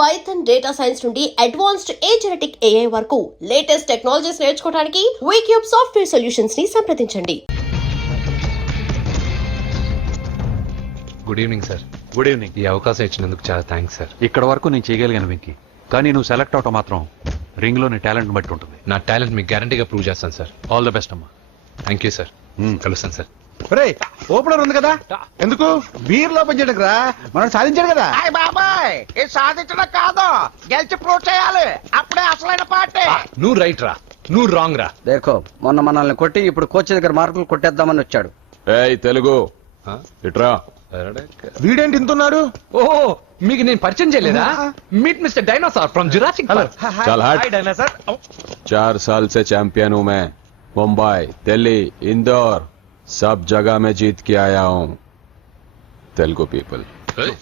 Python data science నుండి advanced genetic AI వరకు latest technologies నేర్చుకోవడానికి వీక్యూబ్ సాఫ్ట్వేర్ సొల్యూషన్స్ ని సంప్రదించండి. Good evening sir. Good evening. ఈ అవకాశం ఇచ్చినందుకు చాలా థ్యాంక్స్ సార్. ఇక్కడ వరకు నేను చేయగలిగాను వెంకీ, కానీ నువ్వు సెలెక్ట్ అవటం మాత్రం రింగ్ లో నీ టాలెంట్ బట్టి ఉంటుంది. నా టాలెంట్ మీకు గ్యారంటీగా ప్రూవ్ చేస్తాను సార్. ఆల్ ద బెస్ట్ అమ్మా. Thank you sir. కలుస్తాను సార్. ఓపెనర్ ఉంది కదా, ఎందుకు బీర్ లో పనిచేయడానికి రా, మనం సాధించాడు కదా. బాబాయ్ ఇది సాధించడం కాదు, గెలిచి ప్రూవ్ చేయాలి, అప్పుడే అసలైన పార్టీ. నువ్వు రైట్ రా, నువ్వు రాంగ్ రా. దేఖో మొన్న మనల్ని కొట్టి ఇప్పుడు కోచ్ దగ్గర మార్కులు కొట్టేద్దామని వచ్చాడు. ఏయ్ తెలుగు ఇట్రా. వీడేంటి ఇంతున్నాడు? ఓహో, మీకు నేను పరిచయం చేయలేదా? Meet mister dinosaur from Jurassic park. चल हट. 4 साल से चैंपियन हूँ मैं. मुंबई, दिल्ली, इंदौर सब जगह में जीत के आया हूँ. तेलुगु पीपल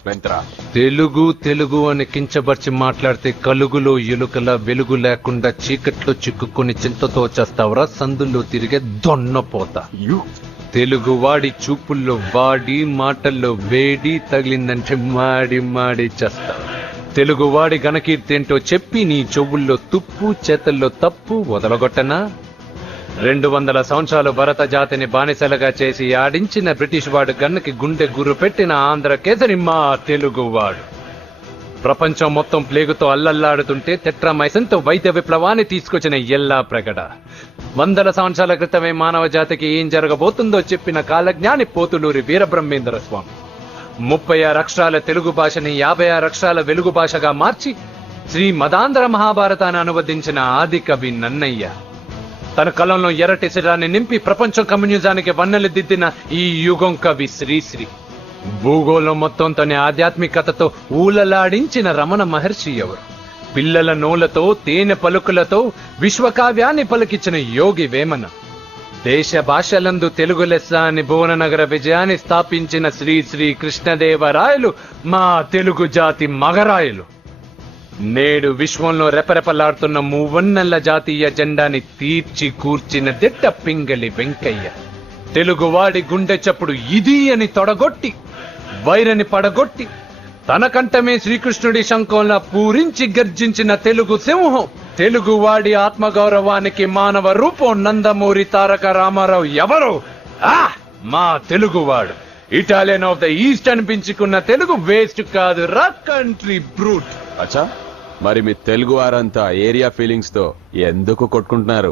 వెంట్రా. తెలుగు తెలుగు అని కించబర్చి మాట్లాడితే కలుగులో ఎలుకల వెలుగు లేకుండా చీకట్లో చిక్కుకుని చింతతో చేస్తావరా? సందుల్లో తిరిగే దొన్నపోతా. తెలుగు వాడి చూపుల్లో వాడి మాటల్లో వేడి తగిలిందంటే మాడి మాడి చేస్తా. తెలుగు వాడి ఘనకీర్తి ఏంటో చెప్పి నీ చెవుల్లో తుప్పు చేతల్లో తప్పు వదలగొట్టనా? 200 సంవత్సరాలు భరత జాతిని బానిసలుగా చేసి ఆడించిన బ్రిటిష్ వాడు గన్నకి గుండె గుర్రు పెట్టిన ఆంధ్ర కేసరి మా తెలుగువాడు. ప్రపంచం మొత్తం ప్లేగుతో అల్లల్లాడుతుంటే టెట్రామైసిన్తో వైద్య విప్లవాన్ని తీసుకొచ్చిన ఎల్లా ప్రగడ. 100 సంవత్సరాల క్రితమే మానవ జాతికి ఏం జరగబోతుందో చెప్పిన కాలజ్ఞాని పోతులూరి వీరబ్రహ్మేంద్ర స్వామి. 36 అక్షరాల తెలుగు భాషని 56 అక్షరాల వెలుగు భాషగా మార్చి శ్రీ మదాంధ్ర మహాభారతాన్ని అనువదించిన ఆది కవి నన్నయ్య. తన కలంలో ఎర్రటి శిరాన్ని నింపి ప్రపంచం కమ్యూనిజానికి వన్నెలు దిద్దిన ఈ యుగం కవి శ్రీశ్రీ. భూగోళం మొత్తం తన ఆధ్యాత్మికతతో ఊలలాడించిన రమణ మహర్షి ఎవరు? పిల్లల నోలతో తేనె పలుకులతో విశ్వకావ్యాన్ని పలికించిన యోగి వేమన. దేశ భాషలందు తెలుగు లెస్స అని భువననగర విజయాన్ని స్థాపించిన శ్రీ శ్రీ కృష్ణదేవరాయలు మా తెలుగు జాతి మగరాయలు. నేడు విశ్వంలో రెపరెపలాడుతున్న మూవన్నెల జాతీయ జెండాని తీర్చి కూర్చిన దిట్ట పింగళి వెంకయ్య. తెలుగువాడి గుండె చప్పుడు ఇది అని తొడగొట్టి వైరని పడగొట్టి తన కంఠమే శ్రీకృష్ణుడి శంఖంలా పూరించి గర్జించిన తెలుగు సింహం. తెలుగువాడి ఆత్మగౌరవానికి మానవ రూపం నందమూరి తారక రామారావు ఎవరు? మా తెలుగువాడు. ఇటాలియన్ ఆఫ్ ద ఈస్ట్ అనిపించుకున్న తెలుగు వేస్ట్ కాదు రా, కంట్రీ బ్రూట్. అచ్చా, మరి మీ తెలుగు వారంతా ఏరియా ఫీలింగ్స్ తో ఎందుకు కొట్టుకుంటున్నారు?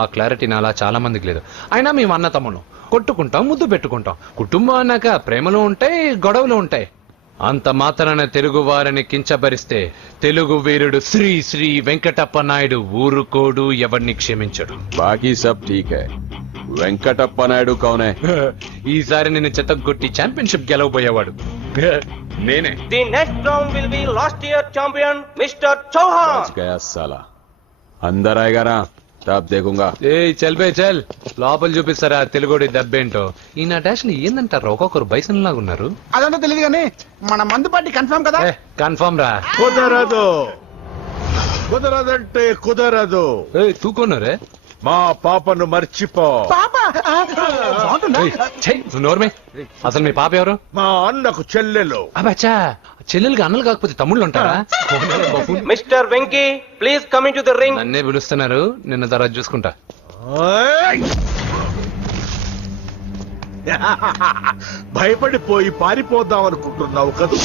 ఆ క్లారిటీ నాలా చాలా మందికి లేదు. అయినా మేము అన్న తమ్మును కొట్టుకుంటాం, ముద్దు పెట్టుకుంటాం. కుటుంబం అన్నాక ప్రేమలు ఉంటాయి, గొడవలు ఉంటాయి. అంత మాత్రాన తెలుగు వారిని కించబరిస్తే తెలుగు వీరుడు శ్రీ శ్రీ వెంకటప్ప నాయుడు ఊరుకోడు, ఎవరిని క్షమించడు. బాకీ సబ్ ఠీక్ హై. వెంకటప్ప నాయుడు కౌనే? ఈసారి నేను చెత్తగొట్టి ఛాంపియన్షిప్ గెలవబోయేవాడు నేనే. The next round will be last year champion mister Chauhan. గయా సాలా. అందర్ ఆయేగా నా, తబ్ దేఖూంగా. చల్ బే చల్, లోపల చూపిస్తారా తెలుగుడి దెబ్బేంటో. ఈ నా డాష్ ని ఏందంటారు, ఒక్కొక్కరు బైసన్ లాగా ఉన్నారు. అదంతా తెలియదు కానీ మన మందు పార్టీ కన్ఫర్మ్ కదా. కన్ఫర్మ్ రా. కుదరదు, కుదరదంటే కుదరదు. తూకోనరే మా పాపను మర్చిపో. నోర్మే, అసలు మీ పాప ఎవరు? మా అన్నకు చెల్లెలు. అబ్బచ్చా, చెల్లెలుగా అన్నలు కాకపోతే తమ్ముళ్ళు ఉంటారా? Mister Venky please come in to the ring. నన్నే పిలుస్తున్నారు, నిన్న తర్వాత చూసుకుంటా. భయపడిపోయి పారిపోదాం అనుకుంటున్నావు కదా.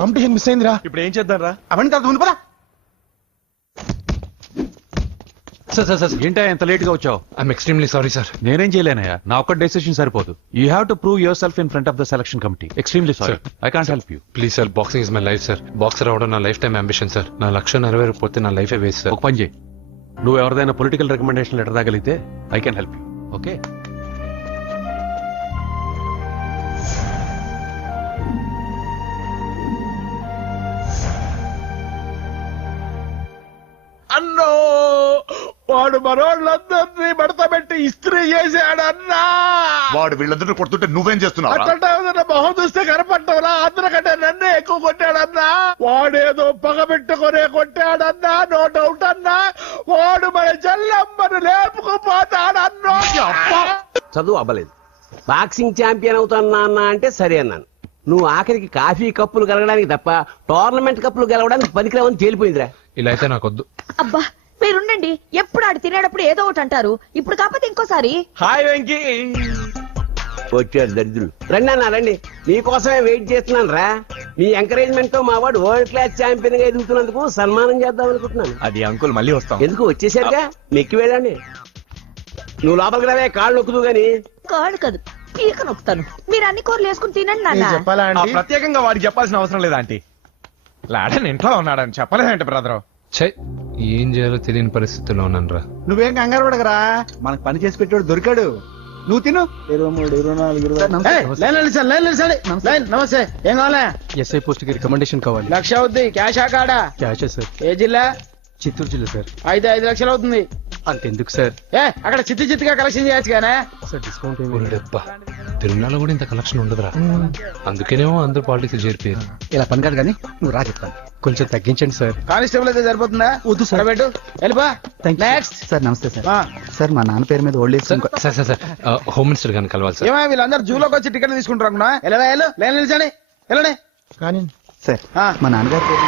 కాంపిటీషన్ మిస్ అయిందిరా. ఇప్పుడు ఏం చేద్దాం రా? అవన్నీ తర్వాత ఉంది పదా. సార్ ఏంటా ఎంత లేట్ గా వచ్చావు? I'm extremely sorry sir. నేనేం చేయలేనయ్యా, నా ఒక్క డెసిషన్ సరిపోదు. You have to prove your self in front of the selection committee. Extremely sorry, I can't help you. Please sir, boxing is my life sir. Boxer అవడం నా life time ambition sir. నా లక్ష్యం నెరవేరకపోతే నా లైఫే waste sir. ఒక పని చేయి, నువ్వు ఎవరిదైనా పొలిటికల్ రికమెండేషన్ లెటర్ రాగలిగితే I can help you. Okay? అన్నో వాడు మనోళ్ళందరినీ మడతబెట్టి ఇస్త్రీ చేశాడన్నా. వాడు వీళ్ళందరూ కొడుతుంటే నువ్వేం చేస్తున్నావు? అట్లా మొహం చూస్తే కనపడ్డవరా? అందరికంటే నన్నే ఎక్కువ కొట్టాడన్నా. వాడేదో పగబెట్టుకునే కొట్టాడన్నా, నో డౌట్ అన్నా. వాడు మన చెల్లమ్మను లేపుకుపోతాడన్నా. చదువు అవ్వలేదు, బాక్సింగ్ ఛాంపియన్ అవుతున్నా అన్న అంటే సరే అన్నాను. నువ్వు ఆఖరికి కాఫీ కప్పులు గెలవడానికి తప్ప టోర్నమెంట్ కప్పులు గెలవడానికి పనికిరావని తేలిపోయిందిరా. ఇలా అయితే నాకొద్దు. అబ్బా మీరుండండి, ఎప్పుడు ఆడు తినేటప్పుడు ఏదో ఒకటి అంటారు. ఇప్పుడు కాకపోతే ఇంకోసారి. హాయ్ వెంకీ. వచ్చారు దరిద్రులు. రండి అన్న రండి, మీకోసమే వెయిట్ చేస్తున్నాను రా. మీ ఎంకరేజ్మెంట్ తో మా వాడు వరల్డ్ క్లాస్ ఛాంపియన్ గా ఎదుగుతున్నందుకు సన్మానం చేద్దాం అనుకుంటున్నాను. అది అంకుల్ మళ్ళీ వస్తాం. ఎందుకు వచ్చేసరిగా మెక్కి వెళ్ళండి. నువ్వు లోపలికి రావే, కాళ్ళు నొక్కుదు గాని. కాడు కాదు, పీక నొక్కుతాను. మీరు అన్ని కూరలు వేసుకుని తినండి నాన్న. చెప్పాలా ఆంటీ? ప్రత్యేకంగా వాడికి చెప్పాల్సిన అవసరం లేదా ఆంటీ? లాడన్ ఇంట్లో ఉన్నాడని చెప్పలేదంటే బ్రదర్. ఛై, ఏం చేయాలో తెలియని పరిస్థితుల్లో ఉన్నాను రా. నువ్వేం కంగారు పడకరా, మనకు పని చేసి పెట్టాడు దొరికాడు. నువ్వు తిను. 23, 24, నమస్తే. ఏం కావాలా? ఎస్ఐ పోస్ట్ కి రికమెండేషన్ కావాలి. 1,00,000 అవుద్ది. క్యాష్ ఆ కాడా? Cash sir. ఏ జిల్లా? చిత్తూరు జిల్లా సార్. అయితే 5 లక్షలు అవుతుంది. అంతెందుకు సార్? అక్కడ చిత్తుగా కలెక్షన్ చేయొచ్చు కానీ. సార్ డిస్కౌంట్ డబ్బా, తిరుమలలో కూడా ఇంత కలెక్షన్ ఉండదురా. అందుకేనేమో అందరూ పాలిటిక్స్ చేరిపోయారు. ఇలా పని కాదు కానీ నువ్వు రా చెప్తాను. కొంచెం తగ్గించండి సార్. కానిస్టేబుల్ అయితే సరిపోతుందా? వద్దు సార్. పెట్టు వెళ్ళిపా. నెక్స్ట్ సార్ నమస్తే సార్. సార్ మా నాన్న పేరు మీద old age sir sir sir, home minister గారిని కలవాలి సార్. ఏమో వీళ్ళందరూ జూలోకి వచ్చి టికెట్ తీసుకుంటారు అనుకున్నా. ఎలా లైన్ నిలిచండి, వెళ్ళండి. కానీ సార్ మా నాన్నగారి పేరు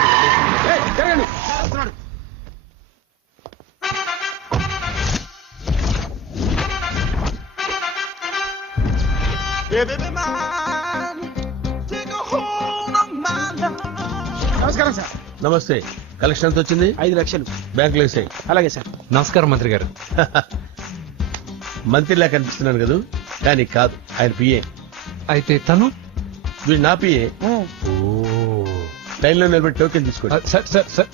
జరగండి. నమస్కారం సార్. నమస్తే. కలెక్షన్ ఎంత వచ్చింది? 5 లక్షలు. బ్యాంకులో వేసాయి. అలాగే సార్. నమస్కారం మంత్రి గారు. మంత్రిలా కనిపిస్తున్నాను కదా, కానీ కాదు, ఆయన పిఏ. అయితే తను వీడు నా పిఏ. లైన్ లో నిలబెట్టి టోకెన్ తీసుకోండి. Sir sir sir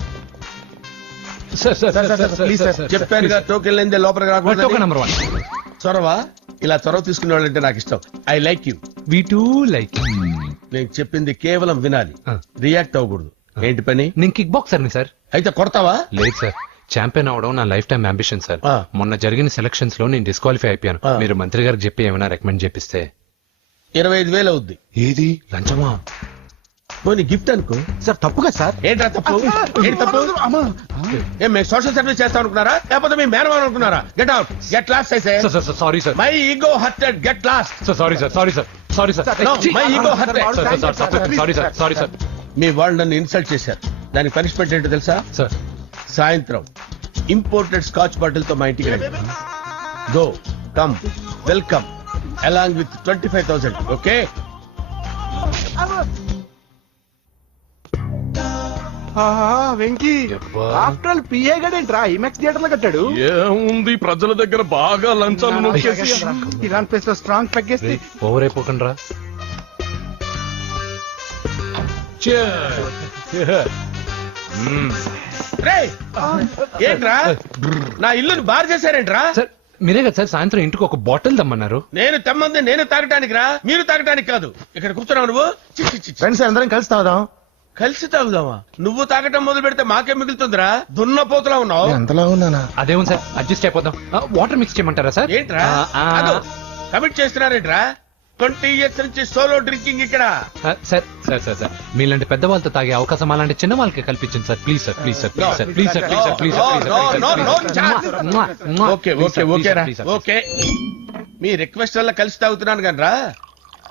sir sir please sir. చెప్పానుగా, టోకెన్ లేదే లోపలికి రాకూడదు. Token number 1. చొరవ, ఇలా చొరవ తీసుకునే వాళ్ళంటే నాకు ఇష్టం. I like you. We two like. నేను చెప్పింది కేవలం వినాలి, రియాక్ట్ అవ్వకూడదు. ఏంటి పని? నేను కిక్ బాక్సర్ని సార్. అయితే కొడతావా? లేదు సార్, ఛాంపియన్ అవడం నా లైఫ్ టైం అంబిషన్ సార్. మొన్న జరిగిన సెలక్షన్స్ లో నేను డిస్క్వాలిఫై అయిపోయాను. మీరు మంత్రి గారికి చెప్పి ఏమైనా రికమెండ్ చేపిస్తే. 25,000 అవుద్ది. ఏది లంచమా? పోనీ గిఫ్ట్ అనుకో. సార్ తప్పుగా సార్. ఏంట్రా తప్పు? ఏంటి తప్పు? ఏం మేము సోషల్ సర్వీస్ చేస్తాం అనుకున్నారా, లేకపోతే మీ మేనమాన్ అనుకున్నారా? Get out, get lost. Sorry sir. My ego hurted, get lost. Sorry sir, sorry sir, sorry sir. My ego hurted. Sorry sir, sorry sir. మీ వాళ్ళు నన్ను ఇన్సల్ట్ చేశారు. దానికి పనిష్మెంట్ ఏంటో తెలుసా? సార్ సాయంత్రం ఇంపోర్టెడ్ స్కాచ్ బాటిల్ తో మా ఇంటికి రండి. Go come welcome along with 25,000. Okay? Venky after all PA గడేంట్రా ఇమెక్స్ థియేటర్ లో కట్టాడు. ఏముంది, ప్రజల దగ్గర బాగా లంచాలు నొక్కేసి ఇరాన్ ప్లేస్ లో స్ట్రాంగ్ తగ్గేస్తే ఓవర్ అయిపోకండి రా. రేయ్, ఏంట్రా నా ఇల్లుని బార్ చేశారేంట్రా? సార్ మీరే కదా సార్ సాయంత్రం ఇంటికి ఒక బాటిల్ దమ్మన్నారు. నేను తెమ్మంది నేను తాగటానికి రా, మీరు తాగటానికి కాదు. ఇక్కడ కూర్చున్నావు నువ్వు. ఫ్రెండ్స్ అందరం కలిసి తాగుదాం. కలిసి తాగుదామా? నువ్వు తాగటం మొదలు పెడితే మాకే మిగులుతుందిరా. దున్నపోతులా ఉన్నావు. ఎంతలా ఉన్నానా? అదేమో సార్, అడ్జస్ట్ అయిపోదాం. వాటర్ మిక్స్ చేయమంటారా సార్? ఏంట్రా కమిట్ చేస్తున్నారేంట్రా? 20 years నుంచి సోలో డ్రింకింగ్ ఇక్కడ. సార్ సార్ సార్ సార్ మీలాంటి పెద్ద వాళ్ళతో తాగే అవకాశం అలాంటి చిన్న వాళ్ళకి కల్పించండి sir. Please sir, please sir, please sir, please sir, please sir, please sir. Okay okay okay రా, ఓకే. మీ రిక్వెస్ట్ వల్ల కలిసి తాగుతున్నాను కానీ రా,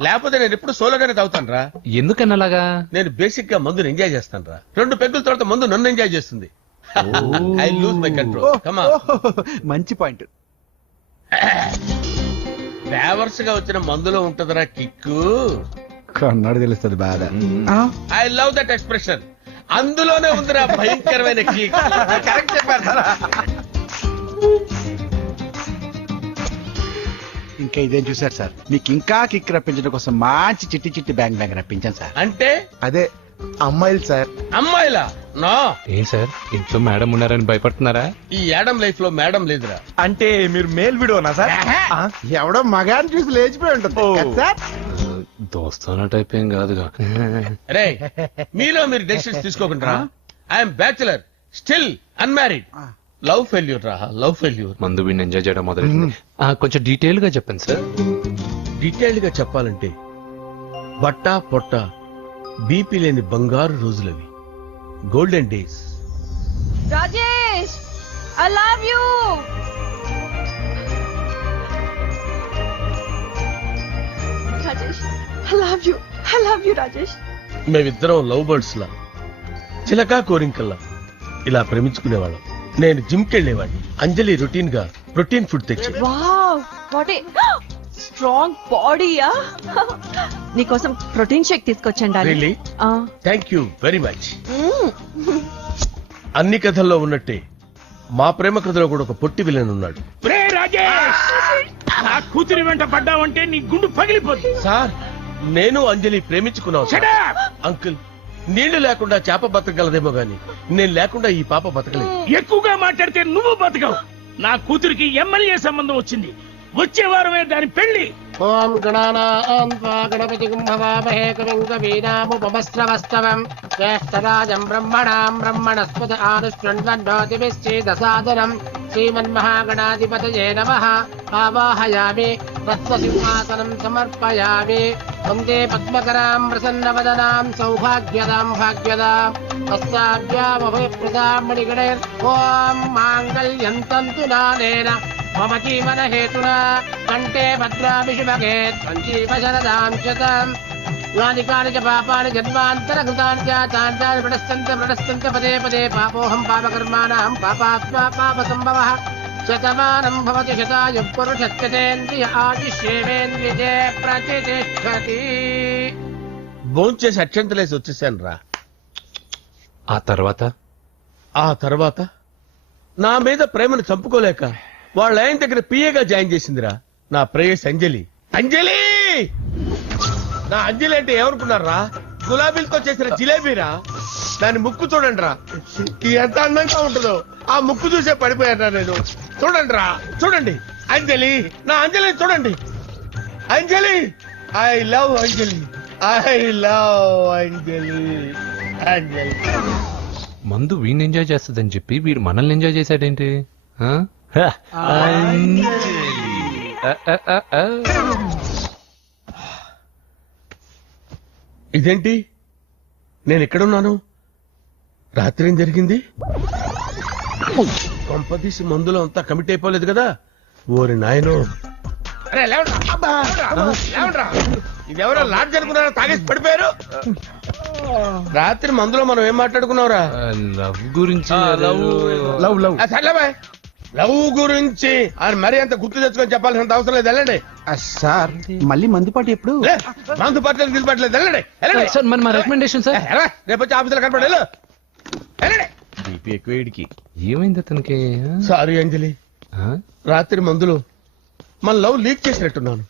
లేకపోతే నేను ఎప్పుడు సోలోగానే తాగుతాను రా. ఎందుకన్నా అలాగా? నేను బేసిక్ గా మందుని ఎంజాయ్ చేస్తాను రా. 2 పెగ్గుల తర్వాత మందు నన్ను ఎంజాయ్ చేస్తుంది. I lose my control. Come on. మంచి పాయింట్. ఫ్లేవర్స్ గా వచ్చిన మందులో ఉంటదిరా కిక్కు. కన్నాడు తెలుస్తుంది బాధ. I love that expression. అందులోనే ఉందిరా భయంకరమైన kick. కరెక్ట్ చెప్పారు సార్. ఇంకా ఇదేం చూసారు సార్, మీకు ఇంకా కిక్ రప్పించడం కోసం మంచి చిట్టి చిట్టి బ్యాంగ్ బ్యాంగ్ రప్పించాను సార్. అంటే అదే అమ్మాయిలు సార్. అమ్మాయిలా? నో. ఏం సార్ ఇంట్లో మేడం ఉన్నారని భయపడుతున్నారా? ఈ యాడమ్ లైఫ్ లో మేడం లేదురా. అంటే మీరు మేల్ వీడియోనా సార్? ఎవడో మగాన్ని చూసి లేచిపోయి ఉంటుంది కదా సార్. దోస్తానా టైప్ ఏం కాదుగా. రే మీలో మీరు డెసిషన్స్ తీసుకోకుండా. I'm bachelor, still unmarried. Love failure రా, లవ్ ఫెయిల్యూర్. మందు వీడిని ఎంజాయ్ చేయడం మొదలైంది. కొంచెం డీటెయిల్ గా చెప్పండి సార్. డీటెయిల్డ్ గా చెప్పాలంటే బట్టా పొట్ట బీపీ లేని బంగారు రోజులవి, golden days. Rajesh, I love you. Rajesh, I love you, I love you Rajesh. మేమిద్దరం లవ్ బర్డ్స్ లా, చిలకా కోరింకల్లా ఇలా ప్రేమించుకునేవాళ్ళం. నేను జిమ్ కెళ్ళేవాడిని, అంజలి రొటీన్ గా ప్రోటీన్ ఫుడ్ తెచ్చి. వావ్, వాట్ ఏ స్ట్రాంగ్ బాడీయా. నీకోసం ప్రోటీన్ షేక్ తీసుకొచ్చండి. Really? Thank you very much. అన్ని కథల్లో ఉన్నట్టే మా ప్రేమ కథలో కూడా ఒక పొట్టి విలన్ ఉన్నాడు. కూతురి వెంట పడ్డావంటే నీ గుండు పగిలిపోతుంది. సార్ నేను అంజలి ప్రేమించుకున్నాను సార్. అంకుల్, నీళ్లు లేకుండా చేప బతకగలదేమో గాని నేను లేకుండా ఈ పాప బతకలేదు. ఎక్కువగా మాట్లాడితే నువ్వు బతకవు. నా కూతురికి ఎమ్మెల్యే సంబంధం వచ్చింది, వచ్చే వారమే దాని పెళ్లి. ఓం గణపతి కుంభవామహే కవిం కవీనాముపమస్రవస్తవం జ్యేష్ఠరాజం బ్రహ్మణాం బ్రహ్మణస్పద ఆనుష్ణ్వన్నోతిభిశ్చేదసాదనం శ్రీమన్మహాగణాధిపతయే నమః. ఆవాహయామి తత్వసింహాసనం సమర్పయామి. వందే పద్మకరాం ప్రసన్నవదనాం సౌభాగ్యదాం భాగ్యదాం హస్తాభ్యామభయప్రదాం మణిగణైర్. ఓం మాంగళ్యం తంతు నానేన మమ జీవన హేతునా కంటే భద్రామి శుభగే సంజీవశరదాం శతం. యాని చ పాపాని జన్మాంతరకృతాని చాతాని ప్రణశ్యంత పదే పదే పాపోహం పాపకర్మాణం పాపాత్మా పాప సంభవః. శతమానం భవతి శతాయు పురుషస్యేంద్రియ ఆదిశ్యేవేంద్రియే ప్రతిష్టతి. భోంచేసి అక్షంతలేసి వచ్చేసాను రా. ఆ తర్వాత ఆ తర్వాత నా మీద ప్రేమను చంపుకోలేక వాళ్ళ ఆయన దగ్గర పిఏగా జాయిన్ చేసిందిరా నా ప్రేయస్ అంజలి. అంజలి, నా అంజలి అంటే ఏమనుకున్నారా? గులాబీలతో చేసిన జిలేబీరా. దాని ముక్కు చూడండి రా, ఎంత అందంగా ఉంటుందో. ఆ ముక్కు చూసే పడిపోయారా నేను. చూడండి రా, చూడండి అంజలి, నా అంజలి చూడండి. Anjali, I love Anjali, I love Anjali. Anjali మందు వీడిని ఎంజాయ్ చేస్తుందని చెప్పి వీడు మనల్ని ఎంజాయ్ చేశాడేంటి? ఆ? ఇదేంటి, నేను ఎక్కడున్నాను? రాత్రి ఏం జరిగింది? కొంపదీసి మందులో అంతా కమిట్ అయిపోలేదు కదా? ఓరి నాయనో. ఇదెవరో లాడ్జ్ అనుకున్నారా? తాగేసి పడిపోయారు. రాత్రి మందులో మనం ఏం మాట్లాడుకున్నావురా? లవ్ గురించి. లవ్ గురించి అని మరీ అంత గుర్తు తెచ్చుకొని చెప్పాల్సినంత అవసరం లేదు. వెళ్ళండి సార్, మళ్ళీ మందుపాటి ఎప్పుడు? మందు పట్టలేదు నిలబట్టలేదు. వెళ్ళండి సార్ మరి మా రికమెండేషన్ సార్. రేపు వచ్చి ఆఫీసులో కనపడి వెళ్ళండి. బీపీ ఎక్కువ వీడికి. ఏమైంది అతనికి? సారీ అంజలి, రాత్రి మందులో మన లవ్ లీక్ చేసినట్టున్నాను.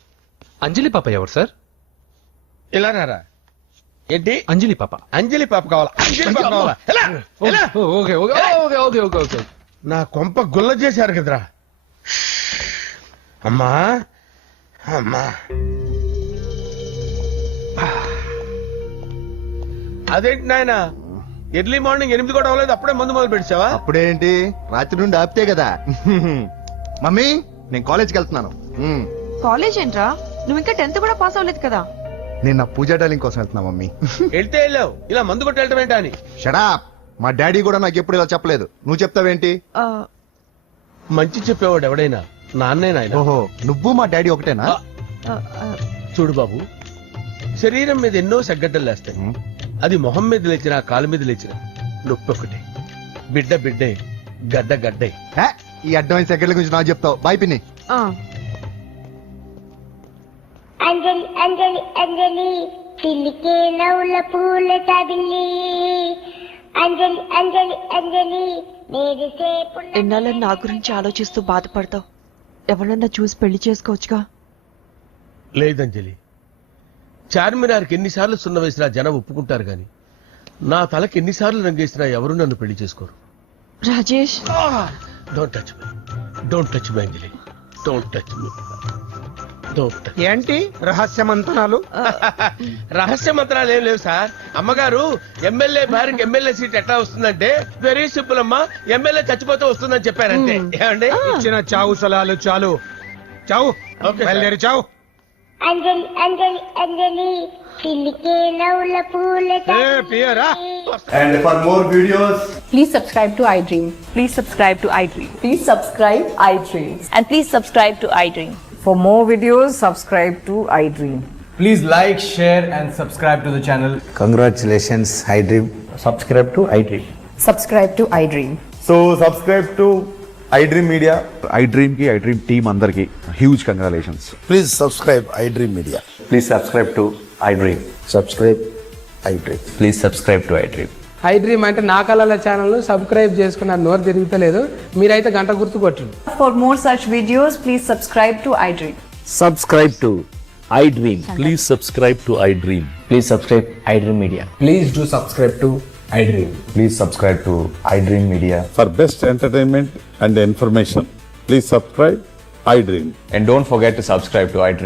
అంజలి పాప ఎవరు సార్? ఇలా రారా. ఏంటి అంజలి పాప? అంజలి పాప కావాలా? అంజలి పాప కావాలా? Okay okay okay okay okay okay. నా కొంప గుల్ల చేశారు కదరా. అమ్మా అమ్మా, అదేంటి నాయన, ఎర్లీ మార్నింగ్ 8 కూడా అవ్వలేదు, అప్పుడే మందు మొదలు పెట్టావా? అప్పుడేంటి, రాత్రి నుండి ఆపితే కదా. మమ్మీ, నేను కాలేజ్కి వెళ్తున్నాను. కాలేజ్ ఏంట్రా, నువ్వు ఇంకా 10th కూడా పాస్ అవ్వలేదు కదా. నేను నా పూజా డాలింగ్ కోసం వెళ్తున్నా మమ్మీ. వెళ్తే వెళ్ళావు, ఇలా మందు కొట్టి వెళ్ళటం ఏంటా అని. షడా, మా డాడీ కూడా నాకు ఎప్పుడు ఇలా చెప్పలేదు. నువ్వు చెప్తావేంటి? మంచి చెప్పేవాడు ఎవడైనా నాన్నే నాయన. ఓహో, నువ్వు మా డాడీ ఒకటేనా? చూడు బాబు, శరీరం మీద ఎన్నో సగ్గడ్డలు లేస్తాయి. అది మొహం మీద లేచినా కాలు మీద లేచినా నొప్పి ఒకటే. బిడ్డ బిడ్డే, గడ్డ గడ్డే. ఈ అడ్వాన్స్ సెకండ్ల గురించి నాకు చెప్తావు. బాయ్ పిన్ని. అంజలి అంజలి అంజలి చిలికే నవ్వుల పూల తగిలి అంజలి అంజలి అంజలి నేరిసేపు ఎన్నాళ్ళని నా గురించి ఆలోచిస్తూ బాధపడతావు? ఎవరన్నా చూసి పెళ్లి చేసుకోవచ్చుగా. లేదంజలి, చార్మినార్కి ఎన్నిసార్లు సున్న వేసినా జనం ఒప్పుకుంటారు గాని నా తలకి ఎన్నిసార్లు రంగేసినా ఎవరు నన్ను పెళ్లి చేసుకోరు. Rajesh, don't touch me, don't touch me Anjali, don't touch me, don't touch. ఏంటి రహస్య మంతనాలు? రహస్య మంత్రాలు ఏం లేవు సార్. అమ్మగారు ఎమ్మెల్యే భార్యకి ఎమ్మెల్యే సీట్ ఎట్లా వస్తుందంటే వెరీ సింపుల్ అమ్మా, ఎమ్మెల్యే చచ్చిపోతే వస్తుందని చెప్పారంటే. ఏమండి? ఇచ్చిన చావు సలాలు చాలు. చావు, ఓకే సార్. బయలుదేరి చావు. అంజలి అంజలి అంజలి చిలికే నవ్వుల పూల పియరా. And for more videos, Please subscribe to iDream. Please subscribe to iDream. Please subscribe iDream. And please subscribe to iDream. For more videos, subscribe to iDream. Please like, share and subscribe to the channel. Congratulations, iDream. Subscribe to iDream. Subscribe to iDream. so subscribe to iDream Media. iDream ki iDream team andarki huge congratulations. Please subscribe iDream Media. Please subscribe to iDream. Subscribe iDream. Please subscribe to iDream. iDream అంటే నా కళల channel subscribe చేసుకున్న నోరు తిరుగుతలేదు. మీరైతే గంట గుర్తు కొట్టండి. For more such videos, please subscribe to iDream. Subscribe to iDream. Please subscribe to iDream. Please subscribe iDream Media. Please do subscribe to iDream. Please subscribe to iDream Media. For best entertainment and information, please subscribe iDream. And don't forget to subscribe to iDream.